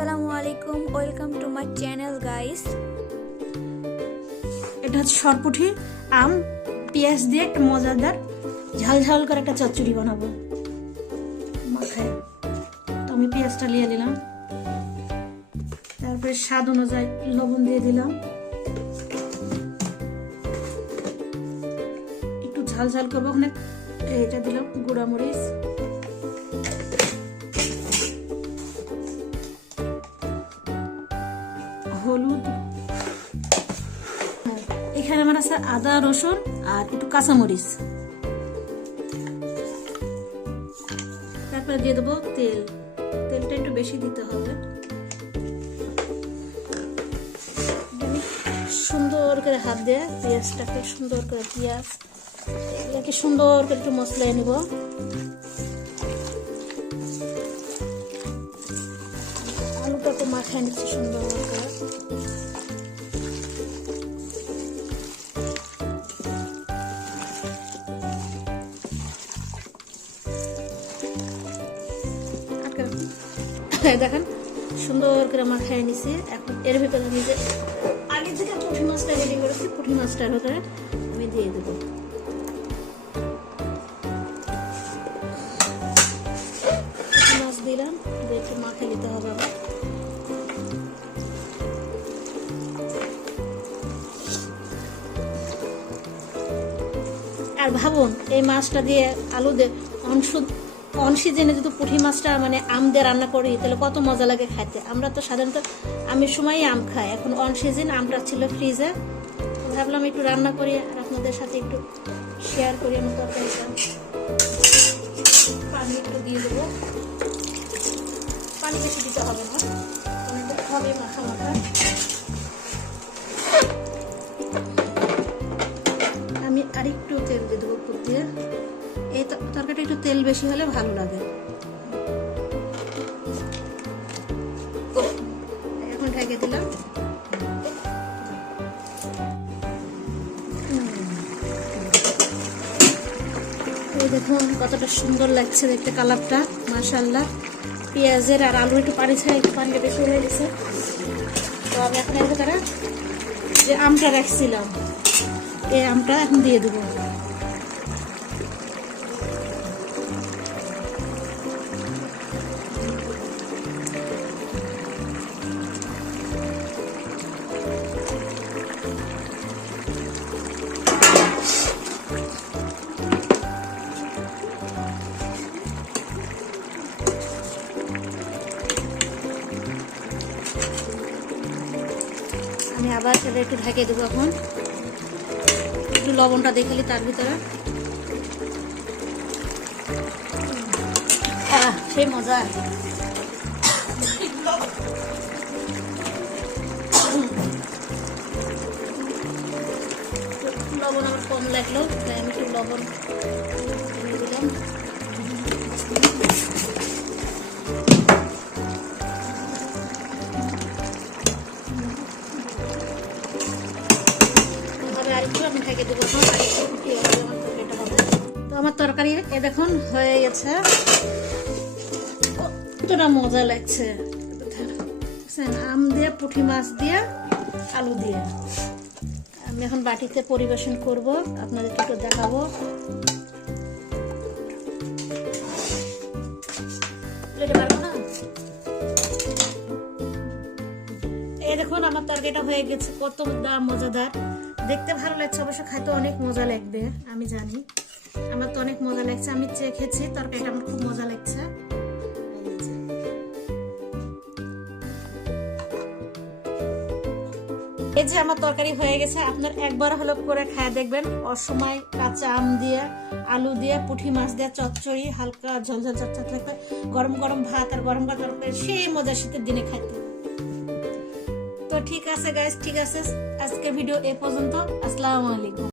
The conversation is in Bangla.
আসসালামু আলাইকুম, welcome to my channel guys. এটা হচ্ছে সরপুঠি আম পেঁয়াজ দিয়ে একটা মজাদার ঝাল ঝাল করে একটা চচ্চড়ি বানাবো মাখায়। তো আমি পেঁয়াজটা নিয়ে নিলাম, তারপরে স্বাদ অনুযায়ী লবণ দিয়ে দিলাম, একটু ঝাল ঝাল করবো ওখানে এটা দিলাম গুঁড়া মরিচ, হলুদ, এখানে আমার আছে আদা রসুন আর একটু কাঁচামরিচ। তারপরে দিয়ে দেবো তেল, তেলটা একটু বেশি দিতে হবে। সুন্দর করে হাত দিয়ে পেঁয়াজটাকে সুন্দর করে এগুলোকে সুন্দর করে একটু মশলাই নিব। আলুটাকে মাখায় নিচ্ছি সুন্দর করে। দেখেন সুন্দর করে মাখায় নিছি। এখন এর ভিতরে নিজে আগে থেকে পুঁটি মাছটা রেডি করেছি, পুঁটি মাছটার ভিতরে আমি দিয়ে দেবো। পুঁটি মাছ দিলাম, একটু মাখিয়ে নিতে হবে আবার। আর ভাবুন এই মাছটা দিয়ে আলু দিয়ে অন সিজনে যদি পুঁটি মাছটা মানে আম দিয়ে রান্না করি তাহলে কত মজা লাগে খাইতে। আমরা তো সাধারণত আমের সময়ই আম খাই, এখন অন সিজন আমটা ছিল ফ্রিজে, ভাবলাম একটু রান্না করি আর আপনাদের সাথে একটু শেয়ার করি আমি তরকারিটা। পানি একটু দিয়ে দেবো, পানি বেশি দিতে হবে না, হবে মাখা মাখা। আমি আরেকটু তেল দিয়ে দেবো উপর দিয়ে, এই তরকারিটা একটু তেল বেশি হলে ভালো লাগে। এখন ঢেকে দিলাম। এই দেখুন কতটা সুন্দর লাগছে দেখতে কালারটা, মাশাআল্লাহ। পেঁয়াজের আর আলু একটু পানি ছাড়া একটু পানিটা বেশি হয়ে গেছে। তো আমি এখন এর ভেতরে যে আমটা রাখছিলাম এই আমটা এখন দিয়ে দেবো। আমি আবার সেটা একটু ঢেকে দেবো। এখন একটু লবণটা দেখালি তার ভিতরে, সেই মজা। লবণ আমার কম লাগলো তাই আমি একটু লবণ দিয়ে দিলাম। তো আমার তরকারি এ দেখুন হয়ে গেছে, কতটা মজা লাগছে। আম দিয়ে পুঁটি মাছ দিয়ে আলু দিয়ে আমি এখন বাটিতে পরিবেশন করব, আপনাদেরকে একটু দেখাবো। এই দেখুন আমার তরকারিটা হয়ে গেছে, কত মজাদার, দেখতে ভালো লাগছে, অবশ্য খাইতে অনেক মজা লাগবে আমি জানি। আমার তো অনেক মজা লাগছে, আমি চেয়ে খেয়েছি, তরকারিটা আমার খুব মজা লাগছে। এই যে আমার তরকারি হয়ে গেছে, আপনার একবার হলো করে খায় দেখবেন। অসময় কাঁচা আম দিয়ে আলু দিয়ে পুঁটি মাছ দিয়ে চচ্চড়ি, হালকা ঝলঝল চচ্চড়ি থাকবে, গরম গরম ভাত আর গরম গরম তরকারি, সেই মজা শীতের দিনে খাইতে। তো ঠিক আছে গাইস, ঠিক আছে, আজকের ভিডিও এ পর্যন্ত। আসসালামু আলাইকুম।